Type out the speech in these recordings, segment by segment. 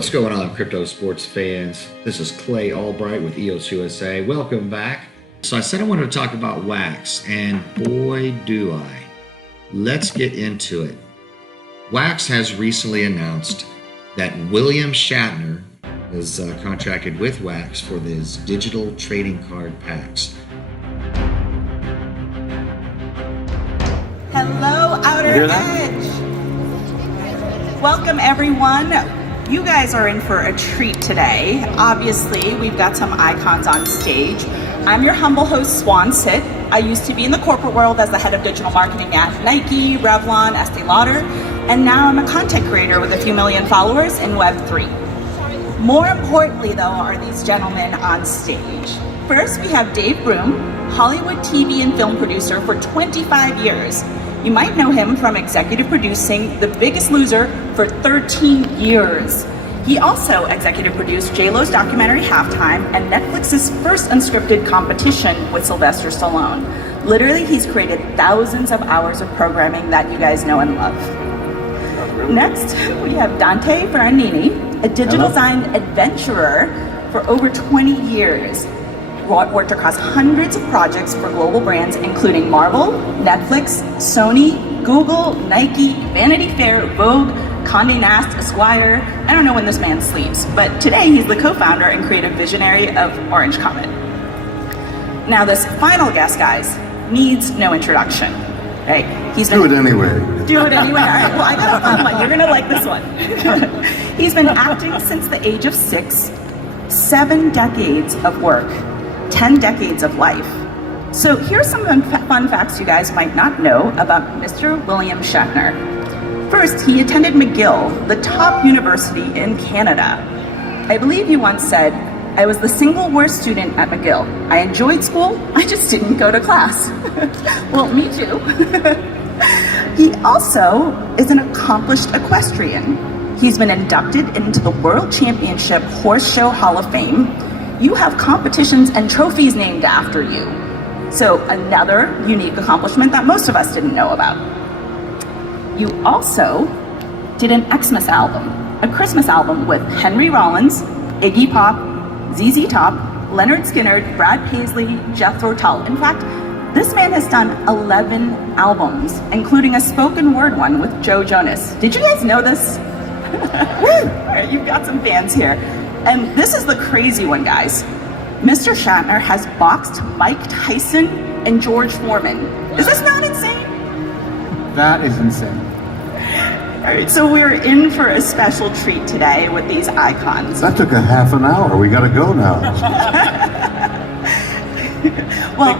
What's going on, crypto sports fans? This is Clay Albright with EOS USA. Welcome back. So I said I wanted to talk about Wax, and boy do I. Let's get into it. Wax has recently announced that William Shatner is contracted with Wax for his digital trading card packs. Hello, Outer Edge. Welcome, everyone. You guys are in for a treat today. Obviously, we've got some icons on stage. I'm your humble host, Swan Sit. I used to be in the corporate world as the head of digital marketing at Nike, Revlon, Estee Lauder, and now I'm a content creator with a few million followers in Web3. More importantly, though, are these gentlemen on stage. First, we have Dave Broom, Hollywood TV and film producer for 25 years. You might know him from executive producing The Biggest Loser for 13 years. He also executive produced J-Lo's documentary Halftime and Netflix's first unscripted competition with Sylvester Stallone. Literally, he's created thousands of hours of programming that you guys know and love. Next, we have Dante Faranini, a digital design adventurer for over 20 years. Worked across hundreds of projects for global brands, including Marvel, Netflix, Sony, Google, Nike, Vanity Fair, Vogue, Condé Nast, Esquire. I don't know when this man sleeps, but today he's the co-founder and creative visionary of Orange Comet. Now this final guest, guys, needs no introduction. Right? Do it anyway. Do it anyway. All right, well, I got a fun one. You're gonna like this one. He's been acting since the age of 6, 7 decades of work, 10 decades of life. So here's some fun facts you guys might not know about Mr. William Shatner. First, he attended McGill, the top university in Canada. I believe he once said, "I was the single worst student at McGill. I enjoyed school, I just didn't go to class." Well, me too. He also is an accomplished equestrian. He's been inducted into the World Championship Horse Show Hall of Fame. You have competitions and trophies named after you. So another unique accomplishment that most of us didn't know about. You also did an Xmas album, a Christmas album with Henry Rollins, Iggy Pop, ZZ Top, Leonard Skinner, Brad Paisley, Jethro Tull. In fact, this man has done 11 albums, including a spoken word one with Joe Jonas. Did you guys know this? All right, you've got some fans here. And this is the crazy one, guys. Mr. Shatner has boxed Mike Tyson and George Foreman. Is this not insane? That is insane. All right, so we're in for a special treat today with these icons. That took a half an hour. We gotta go now. Well,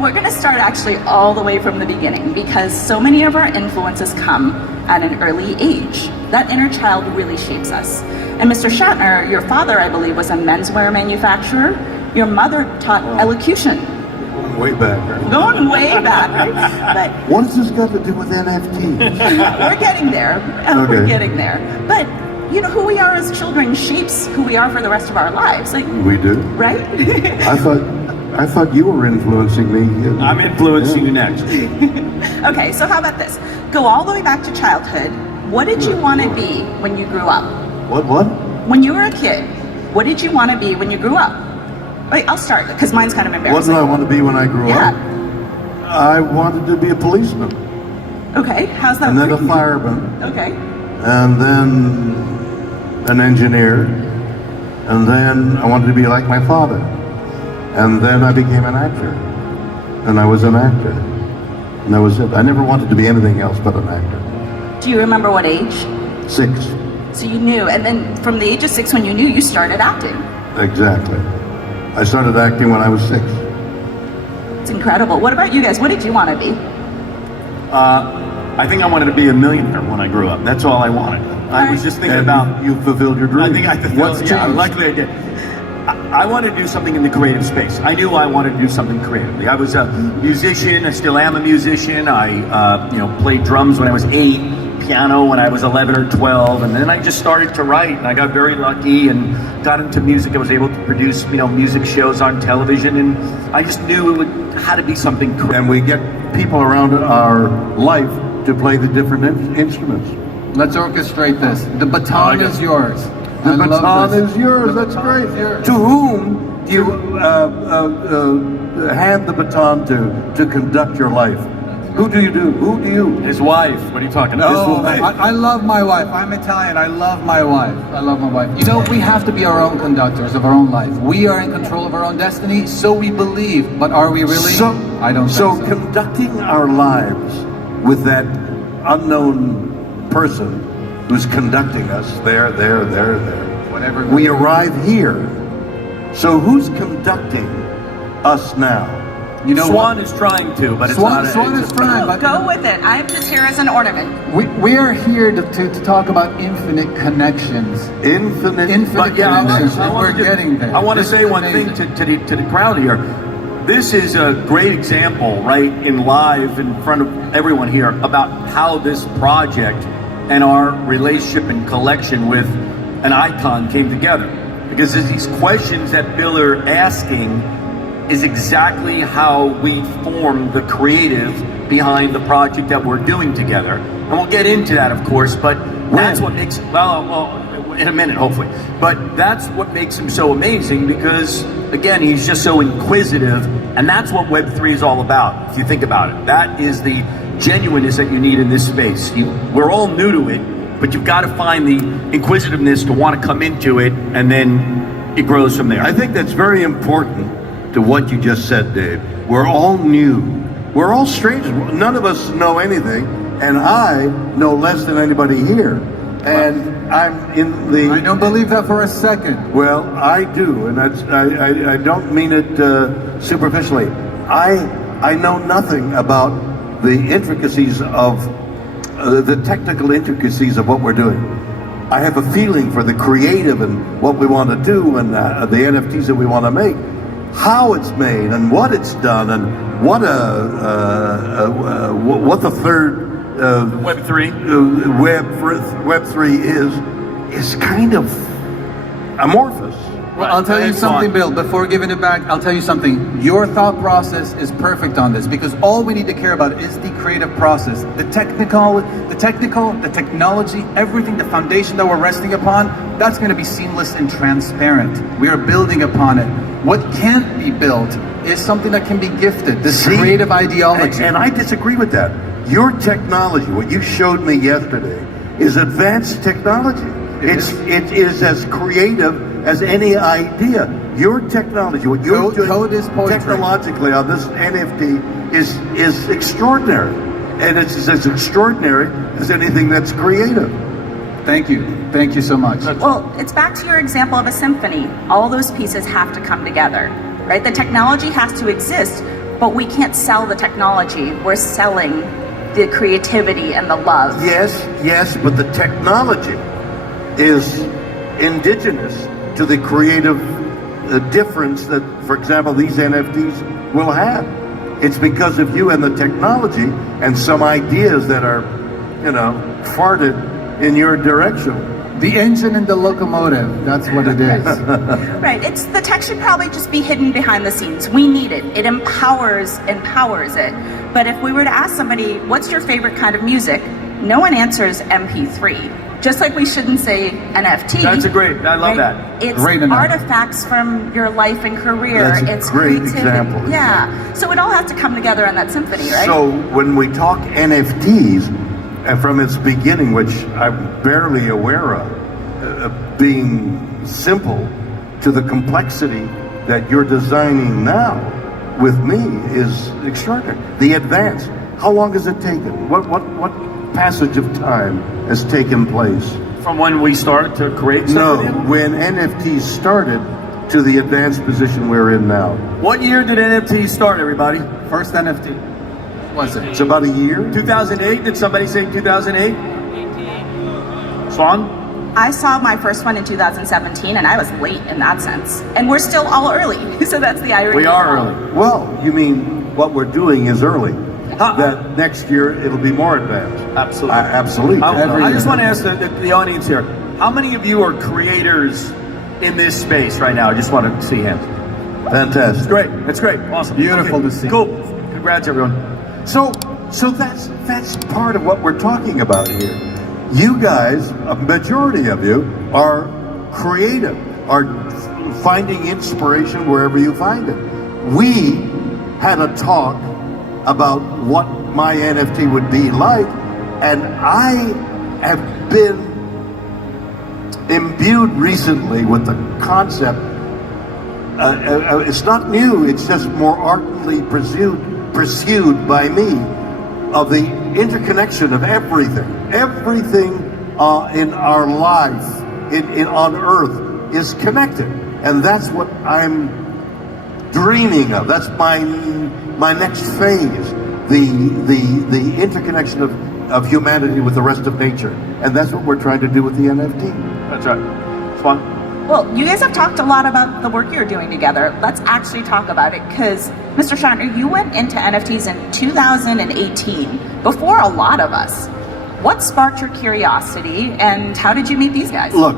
we're gonna start actually all the way from the beginning because so many of our influences come at an early age. That inner child really shapes us. And Mr. Shatner, your father, I believe, was a menswear manufacturer. Your mother taught elocution. Way back. Going way back, right? But What has this got to do with NFTs? we're getting there. We're getting there. But you know, who we are as children shapes who we are for the rest of our lives. Like, We do. right? I thought you were influencing me. I'm influencing you next. Okay, so how about this? Go all the way back to childhood. What did you want to be when you grew up? What? When you were a kid, what did you want to be when you grew up? Wait, I'll start because mine's kind of What embarrassing. did I want to be when I grew Yeah. up? I wanted to be a policeman. Okay, how's that? And then a for you? fireman. Okay. And then an engineer. And then I wanted to be like my father. And then I became an actor. And I was an actor. And that was it. I never wanted to be anything else but an actor. Do you remember what age? 6. So you knew, and then from the age of 6 when you knew, you started acting. Exactly. I started acting when I was 6. It's incredible. What about you guys? What did you want to be? I think I wanted to be a millionaire when I grew up. That's all I wanted. I was just thinking And about. you fulfilled your dream. I think I fulfilled. What's Yeah, changed? luckily I did. I wanted to do something in the creative space. I knew I wanted to do something creatively. I was a musician. I still am a musician. I, played drums when I was 8, piano when I was 11 or 12, and then I just started to write. And I got very lucky and got into music. I was able to produce, music shows on television, and I just knew it had to be something creative. And we get people around our life to play the different instruments. Let's orchestrate this. The baton is yours. The I love baton this. is yours. The That's baton great. is yours. To whom do you hand the baton to conduct your life? Who do you do? Who do you? His wife. What are you talking about? Oh, I love my wife. I'm Italian. I love my wife. I love my wife. You know, we have to be our own conductors of our own life. We are in control of our own destiny, so we believe. But are we really? I don't think so. Conducting our lives with that unknown person who's conducting us there. Whatever. We arrive here. So who's conducting us now? You know, Swan is trying to, but it's Swan, not. Swan is trying, but Go with it. I'm just here as an ornament. we are here to talk about infinite connections. Infinite. But yeah, connections, and wanna we're getting there. I want to This say is one thing amazing. to the crowd here. This is a great example, right, in live in front of everyone here about how this project and our relationship and collection with an icon came together. Because these questions that Bill are asking is exactly how we form the creative behind the project that we're doing together. And we'll get into that, of course, but that's what makes, well, in a minute, hopefully. But that's what makes him so amazing because, again, he's just so inquisitive, and that's what Web3 is all about, if you think about it. That is the genuineness that you need in this space. We're all new to it, but you've got to find the inquisitiveness to want to come into it, and then it grows from there. I think that's very important to what you just said, Dave. We're all new. We're all strangers. None of us know anything, and I know less than anybody here. And I'm in the... I don't believe that for a second. Well, I do, and that's, I don't mean it superficially. I know nothing about the intricacies of, the technical intricacies of what we're doing. I have a feeling for the creative and what we want to do and the NFTs that we want to make. How it's made and what it's done and what the third Web3 is kind of amorphous. Well, I'll tell you something, Bill, before giving it back, I'll tell you something. Your thought process is perfect on this because all we need to care about is the creative process. The technology, everything, the foundation that we're resting upon, that's going to be seamless and transparent. We are building upon it. What can't be built is something that can be gifted, this creative ideology. And I disagree with that. Your technology, what you showed me yesterday, is advanced technology. It is as creative as any idea. Your technology, what you're Code is doing poetry. technologically on this NFT is extraordinary. And it's as extraordinary as anything that's creative. Thank you. Thank you so much. Well, it's back to your example of a symphony. All those pieces have to come together, right? The technology has to exist, but we can't sell the technology. We're selling the creativity and the love. Yes, but the technology is indigenous to the creative difference that, for example, these NFTs will have. It's because of you and the technology and some ideas that are, farted in your direction. The engine and the locomotive, that's what it is. Right, the tech should probably just be hidden behind the scenes. We need it. It empowers it. But if we were to ask somebody, what's your favorite kind of music? No one answers MP3. Just like we shouldn't say NFT. That's I love that. It's great artifacts from your life and career. That's a it's great creativity. example. Yeah. So it all has to come together on that symphony, right? So when we talk NFTs, and from its beginning, which I'm barely aware of, being simple to the complexity that you're designing now with me is extraordinary. The advance, how long has it taken? What passage of time has taken place? From when we started to create something? No, when NFTs started to the advanced position we're in now. What year did NFTs start, everybody? First NFT. Was it? It's about a year? 2008? Did somebody say 2008? Swan? I saw my first one in 2017, and I was late in that sense. And we're still all early, so that's the irony. We are early. Well, you mean what we're doing is early. That next year it'll be more advanced. Absolutely. Absolutely. I just want to ask the audience here, how many of you are creators in this space right now? I just want to see hands. Fantastic. Great. That's great. Awesome. Beautiful to see. Cool. Congrats, everyone. So that's part of what we're talking about here. You guys, a majority of you, are creative, are finding inspiration wherever you find it. We had a talk about what my NFT would be like, and I have been imbued recently with the concept. It's not new, it's just more ardently pursued by me, of the interconnection of everything. Everything in our life, on Earth, is connected. And that's what I'm dreaming of. That's my next phase, the interconnection of humanity with the rest of nature. And that's what we're trying to do with the NFT. That's right. Swan? Well, you guys have talked a lot about the work you're doing together. Let's actually talk about it, because Mr. Shatner, you went into NFTs in 2018, before a lot of us. What sparked your curiosity, and how did you meet these guys? Look,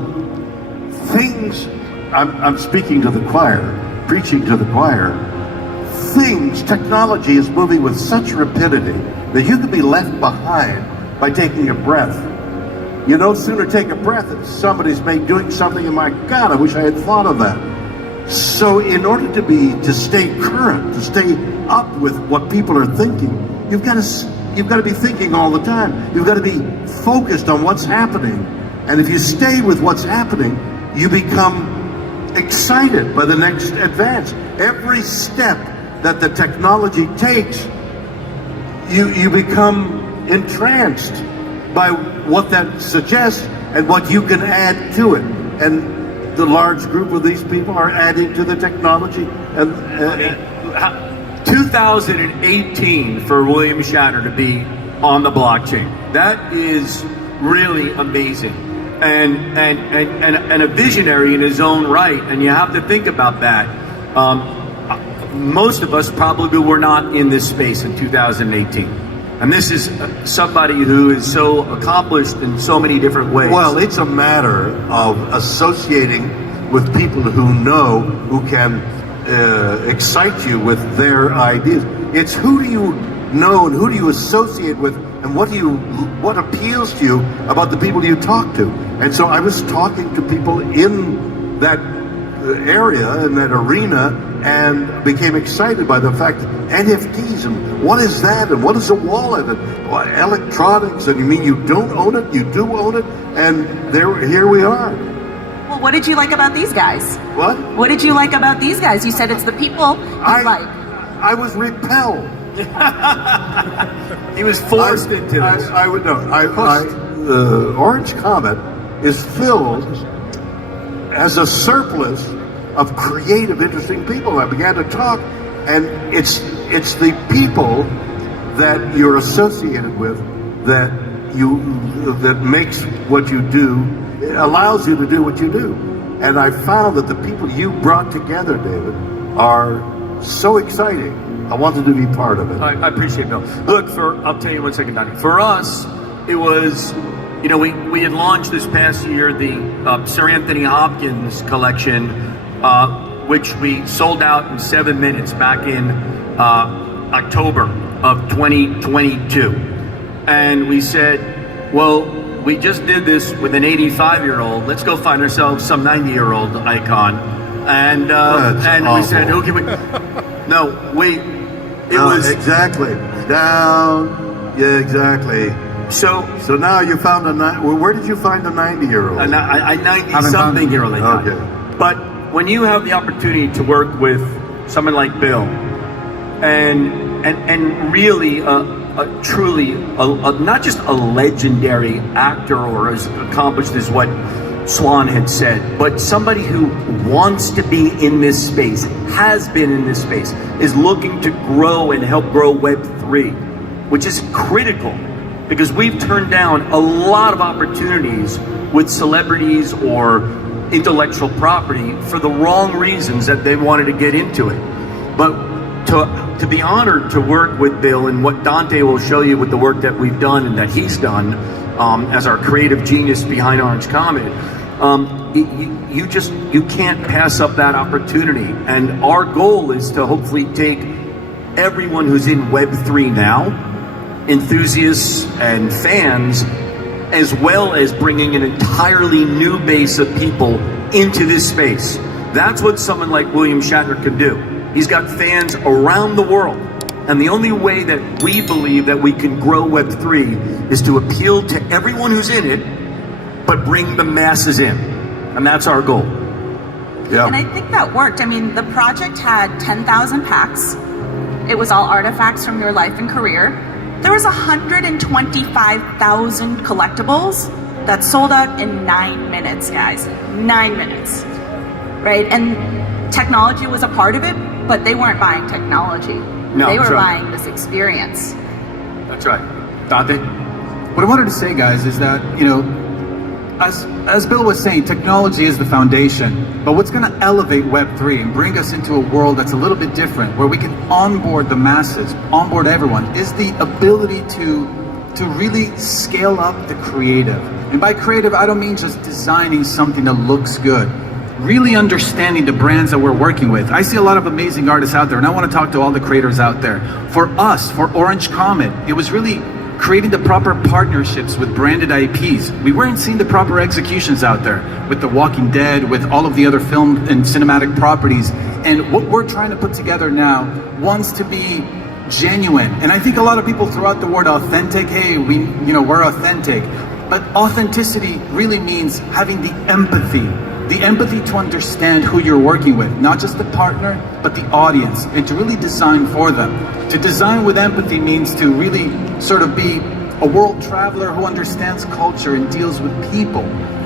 I'm speaking to the choir, preaching to the choir. Technology is moving with such rapidity that you could be left behind by taking a breath. You no sooner take a breath if somebody's doing something, and my God, I wish I had thought of that. So in order to stay current, to stay up with what people are thinking, you've got to be thinking all the time. You've got to be focused on what's happening. And if you stay with what's happening, you become excited by the next advance. Every step that the technology takes, you become entranced by what that suggests and what you can add to it. And the large group of these people are adding to the technology. And 2018 for William Shatner to be on the blockchain. That is really amazing. And a visionary in his own right. And you have to think about that. Most of us probably were not in this space in 2018. And this is somebody who is so accomplished in so many different ways. Well, it's a matter of associating with people who can excite you with their ideas. It's who do you know and who do you associate with, and what appeals to you about the people you talk to. And so I was talking to people in that area, in that arena, and became excited by the fact that NFTs, and what is that, and what is a wallet, and electronics, and you mean you don't own it, you do own it, and here we are. Well, what did you like about these guys? What? What did you like about these guys? You said it's the people you like. I was repelled. He was forced into this. The Orange Comet is filled as a surplus of creative, interesting people. I began to talk, and it's the people that you're associated with that makes what you do, it allows you to do what you do. And I found that the people you brought together, David, are so exciting. I wanted to be part of it. I appreciate it, Bill. Look, I'll tell you one second, Donnie. For us, it was, we had launched this past year the Sir Anthony Hopkins collection, which we sold out in 7 minutes back in October of 2022. And we said, well, we just did this with an 85-year-old. Let's go find ourselves some 90-year-old icon. And we said, who can we? No, it was exactly down. Yeah, exactly. So now you found where did you find a 90-year-old? A 90-something-year-old. Okay. But when you have the opportunity to work with someone like Bill, and really truly not just a legendary actor or as accomplished as what Swan had said, but somebody who wants to be in this space, has been in this space, is looking to grow and help grow Web3, which is critical because we've turned down a lot of opportunities with celebrities or intellectual property for the wrong reasons that they wanted to get into it. But to be honored to work with Bill, and what Dante will show you with the work that we've done and that he's done as our creative genius behind Orange Comet, you can't pass up that opportunity. And our goal is to hopefully take everyone who's in Web3 now, enthusiasts and fans, as well as bringing an entirely new base of people into this space. That's what someone like William Shatner can do. He's got fans around the world. And the only way that we believe that we can grow Web3 is to appeal to everyone who's in it, but bring the masses in. And that's our goal. Yeah. And I think that worked. I mean, the project had 10,000 packs. It was all artifacts from your life and career. There was 125,000 collectibles that sold out in 9 minutes, guys. 9 minutes, right? And technology was a part of it, but they weren't buying technology. No, they were sure. buying this experience. That's right. Dante? What I wanted to say, guys, is that, you know, as Bill was saying, technology is the foundation, but what's going to elevate Web3 and bring us into a world that's a little bit different, where we can onboard the masses, onboard everyone, is the ability to really scale up the creative. And by creative, I don't mean just designing something that looks good. Really understanding the brands that we're working with. I see a lot of amazing artists out there, and I want to talk to all the creators out there. For us, for Orange Comet, it was really creating the proper partnerships with branded IPs. We weren't seeing the proper executions out there with The Walking Dead, with all of the other film and cinematic properties. And what we're trying to put together now wants to be genuine. And I think a lot of people throw out the word authentic. Hey, we're authentic. But authenticity really means having the empathy to understand who you're working with, not just the partner, but the audience, and to really design for them. To design with empathy means to really sort of be a world traveler who understands culture and deals with people.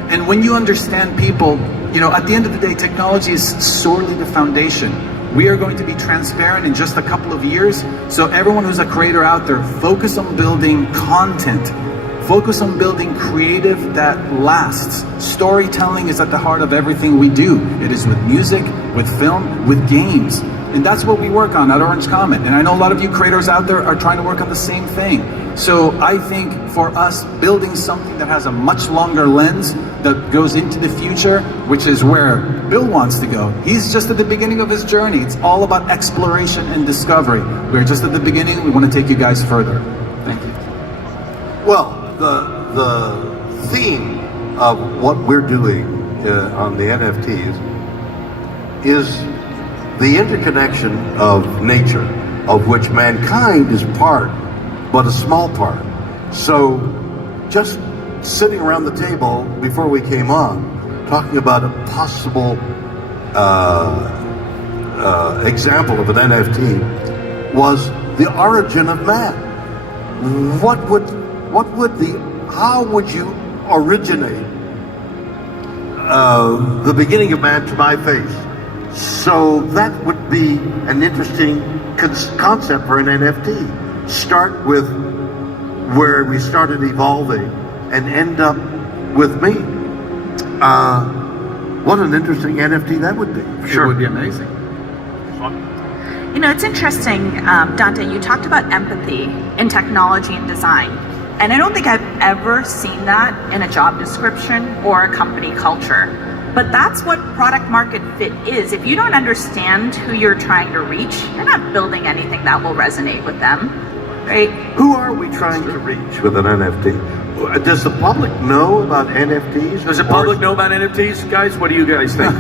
And when you understand people, you know, at the end of the day, technology is sorely the foundation. We are going to be transparent in just a couple of years, so everyone who's a creator out there, focus on building content. Focus on building creative that lasts. Storytelling is at the heart of everything we do. It is with music, with film, with games. And that's what we work on at Orange Comet. And I know a lot of you creators out there are trying to work on the same thing. So I think for us, building something that has a much longer lens that goes into the future, which is where Bill wants to go. He's just at the beginning of his journey. It's all about exploration and discovery. We're just at the beginning. We want to take you guys further. Thank you. Well, the theme of what we're doing on the NFTs is the interconnection of nature, of which mankind is part, but a small part. So just sitting around the table before we came on, talking about a possible example of an NFT was the origin of man. How would you originate the beginning of man to my face? So that would be an interesting concept for an NFT. Start with where we started evolving and end up with me. What an interesting NFT that would be. Sure. It would be amazing. You know, it's interesting, Dante, you talked about empathy in technology and design. And I don't think I've ever seen that in a job description or a company culture. But that's what product market fit is. If you don't understand who you're trying to reach, you're not building anything that will resonate with them, right? Who are we trying to reach with an NFT? Does the public know about NFTs? Does the public know about NFTs? Guys, what do you guys think?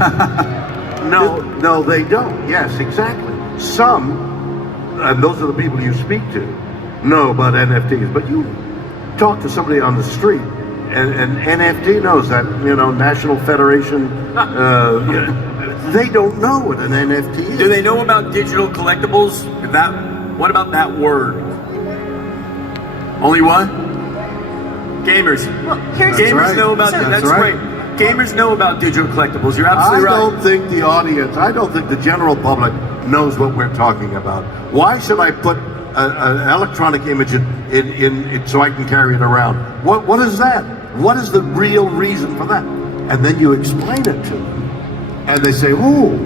No, they don't. Yes, exactly. Some, and those are the people you speak to, know about NFTs. But you talk to somebody on the street, and NFT knows that, National Federation, they don't know what an NFT is. Do they know about digital collectibles? What about that word? Only one? Gamers. Well, here's Gamers know about that. That's right. great. Gamers know about digital collectibles. You're absolutely right. I don't think the audience, I don't think the general public knows what we're talking about. Why should I put an electronic image in so I can carry it around? What is that? What is the real reason for that? And then you explain it to them, and they say, "Oh,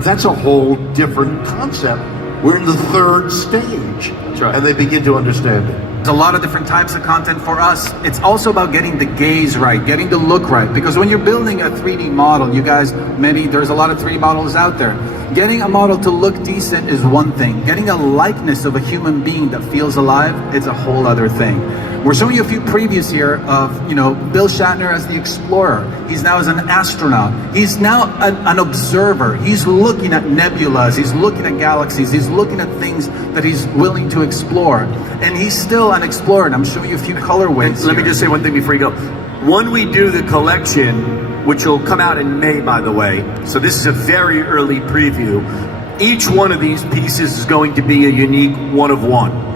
that's a whole different concept. We're in the third stage," right. And they begin to understand it. There's a lot of different types of content for us. It's also about getting the gaze right, getting the look right. Because when you're building a 3D model, there's a lot of 3D models out there. Getting a model to look decent is one thing. Getting a likeness of a human being that feels alive, it's a whole other thing. We're showing you a few previews here of, Bill Shatner as the explorer. He's now as an astronaut. He's now an observer. He's looking at nebulas. He's looking at galaxies. He's looking at things that he's willing to explore. And he's still an explorer. And I'm showing you a few colorways. Let me just say one thing before you go. When we do the collection, which will come out in May, by the way, so this is a very early preview, each one of these pieces is going to be a unique one of one.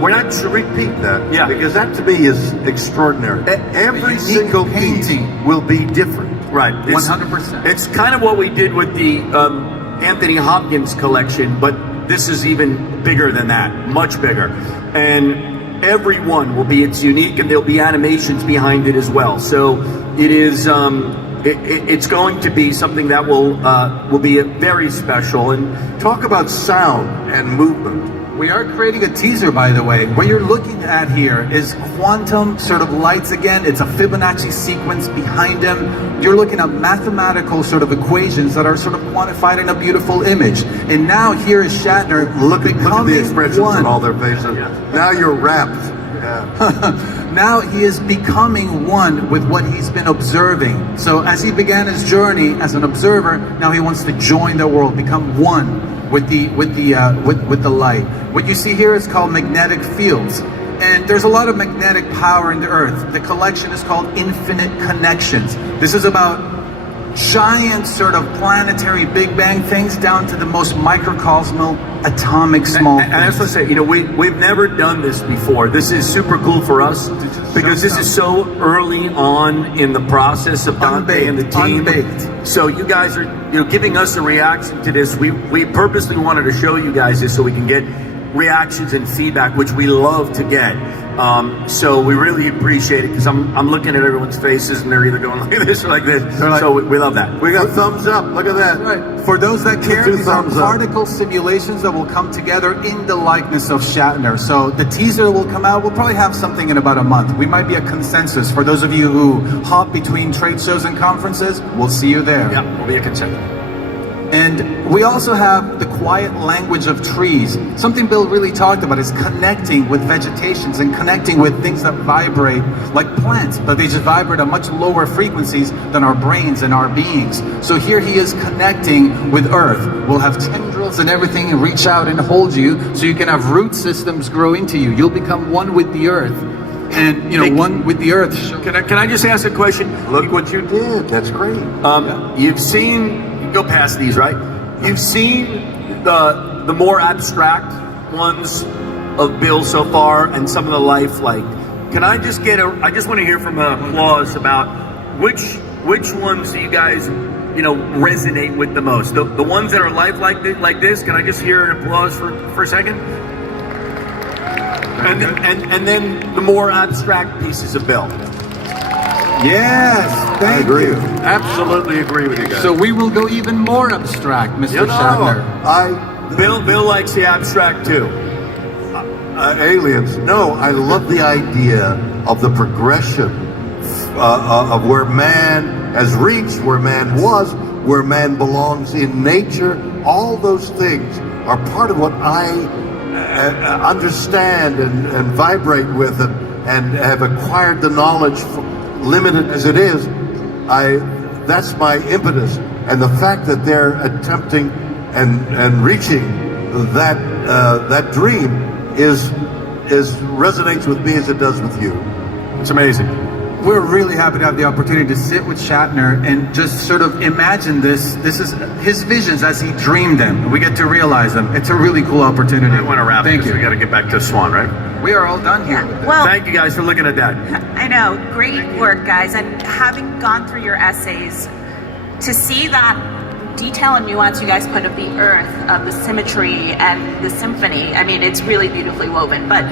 We're not To repeat that, Yeah. because that to me is extraordinary. Every single painting piece will be different. right. 100%. It's kind of what we did with the Anthony Hopkins collection, but this is even bigger than that, much bigger. And every one will be its unique, and there'll be animations behind it as well. So it is. It's going to be something that will be very special. And Talk about sound and movement. We are creating a teaser, by the way. What you're looking at here is quantum sort of lights again. It's a Fibonacci sequence behind them. You're looking at mathematical sort of equations that are sort of quantified in a beautiful image. And now here is Shatner Look at the expressions one. on all their faces. Now you're wrapped. Yeah. Now he is becoming one with what he's been observing. So as he began his journey as an observer, now he wants to join the world, become one with the light. What you see here is called magnetic fields. And there's a lot of magnetic power in the earth. The collection is called Infinite Connections. This is about giant sort of planetary Big Bang things down to the most microcosmal atomic small and I just want to say, we've never done this before. This is super cool for us because this is so early on in the process of Dante and the team. Unbaked. So you guys are, giving us a reaction to this. We purposely wanted to show you guys this so we can get reactions and feedback, which we love to get. So we really appreciate it because I'm looking at everyone's faces and they're either going like this or like this. So we love that. We got thumbs up. Look at that. Right. For those that care, Two these are thumbs up. particle simulations that will come together in the likeness of Shatner. So the teaser will come out. We'll probably have something in about a month. We might be a consensus. For those of you who hop between trade shows and conferences, we'll see you there. Yeah, we'll be a consensus. And we also have the quiet language of trees. Something Bill really talked about is connecting with vegetations and connecting with things that vibrate like plants, but they just vibrate at much lower frequencies than our brains and our beings. So here he is connecting with earth. We'll have tendrils and everything and reach out and hold you so you can have root systems grow into you. You'll become one with the earth. And, one with the earth. Can I just ask a question? Look what you did. That's great. You've seen, go past these, right? You've seen the more abstract ones of Bill so far and some of the lifelike. Can I just I just want to hear from an applause about which ones do you guys, resonate with the most? The ones that are lifelike like this, can I just hear an applause for a second? And then the more abstract pieces of Bill. Yes, I thank agree. you. Absolutely agree with you guys. So we will go even more abstract, Mr. Shatner. Bill likes the abstract too. Aliens. No, I love the idea of the progression of where man has reached, where man was, where man belongs in nature. All those things are part of what I understand and vibrate with and have acquired the knowledge, limited as it is. That's my impetus. And the fact that they're attempting and reaching that dream is resonates with me as it does with you. It's amazing. We're really happy to have the opportunity to sit with Shatner and just sort of imagine this. This is his visions as he dreamed them. We get to realize them. It's a really cool opportunity. I want to wrap Thank you. We got to get back to Swan, right? We are all done here. Well, Thank you guys for looking at that. I know, great work, guys. And having gone through your essays, to see that detail and nuance you guys put of the earth, of the symmetry and the symphony, I mean, it's really beautifully woven. But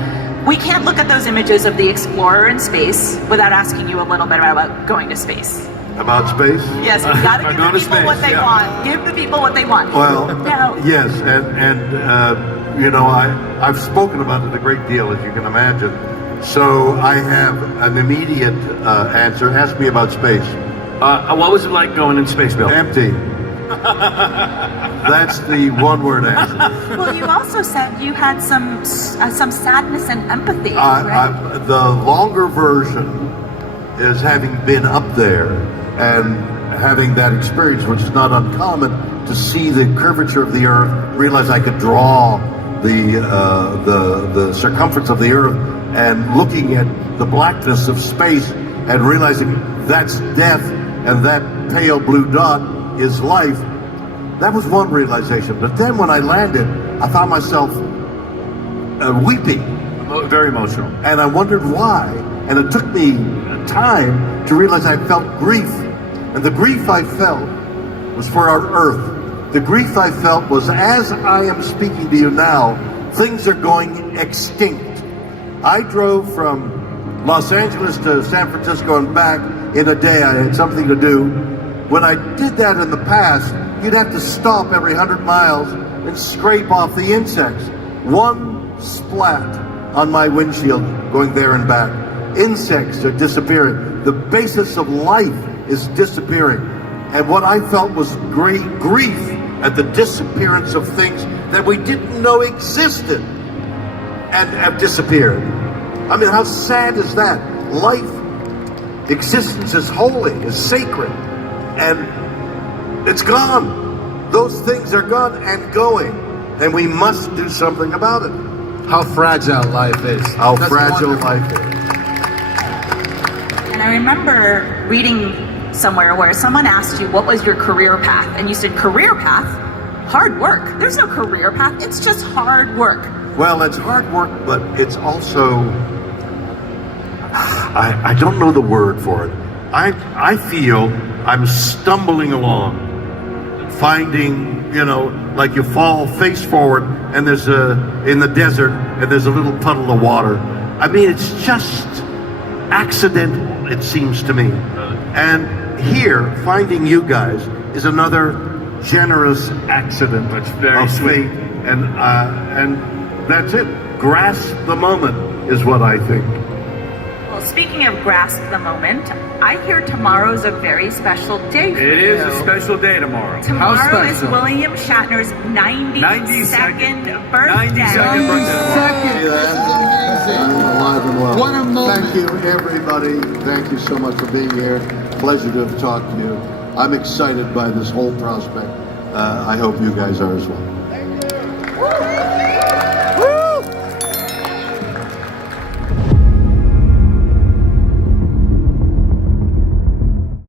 we can't look at those images of the explorer in space without asking you a little bit about going to space. About space? Yes, we gotta give Going the to people space, what they yeah. want. Give the people what they want. Well, Now, yes, I've spoken about it a great deal, as you can imagine. So I have an immediate answer. Ask me about space. What was it like going in space, Bill? Empty. That's the one-word answer. Well, you also said you had some sadness and empathy, right? The longer version is having been up there and having that experience, which is not uncommon, to see the curvature of the Earth, realize I could draw the circumference of the Earth, and looking at the blackness of space and realizing that's death and that pale blue dot is life. That was one realization. But then when I landed, I found myself weeping. Very emotional. And I wondered why. And it took me time to realize I felt grief. And the grief I felt was for our Earth. The grief I felt was, as I am speaking to you now, things are going extinct. I drove from Los Angeles to San Francisco and back in a day. I had something to do. When I did that in the past, you'd have to stop every 100 miles and scrape off the insects. One splat on my windshield going there and back. Insects are disappearing. The basis of life is disappearing. And what I felt was great grief at the disappearance of things that we didn't know existed and have disappeared. I mean, how sad is that? Life, existence is holy, is sacred, and it's gone. Those things are gone and going, and we must do something about it. How fragile life is. How That's fragile wonderful. life is. And I remember reading somewhere where someone asked you, what was your career path? And you said, career path? Hard work. There's no career path. It's just hard work. Well, it's hard work, but it's also, I don't know the word for it. I feel I'm stumbling along, finding, like you fall face forward and there's in the desert and there's a little puddle of water. I mean, it's just accidental, it seems to me. And here, finding you guys is another generous accident very of sweet. fate, and that's it. Grasp the moment is what I think. Well, speaking of grasp the moment, I hear tomorrow's a very special day for you. It is a special day tomorrow. Tomorrow is special? William Shatner's 92nd birthday. 92nd birthday. That's alive and well. What a moment. Thank you, everybody. Thank you so much for being here. Pleasure to have talked to you. I'm excited by this whole prospect. I hope you guys are as well.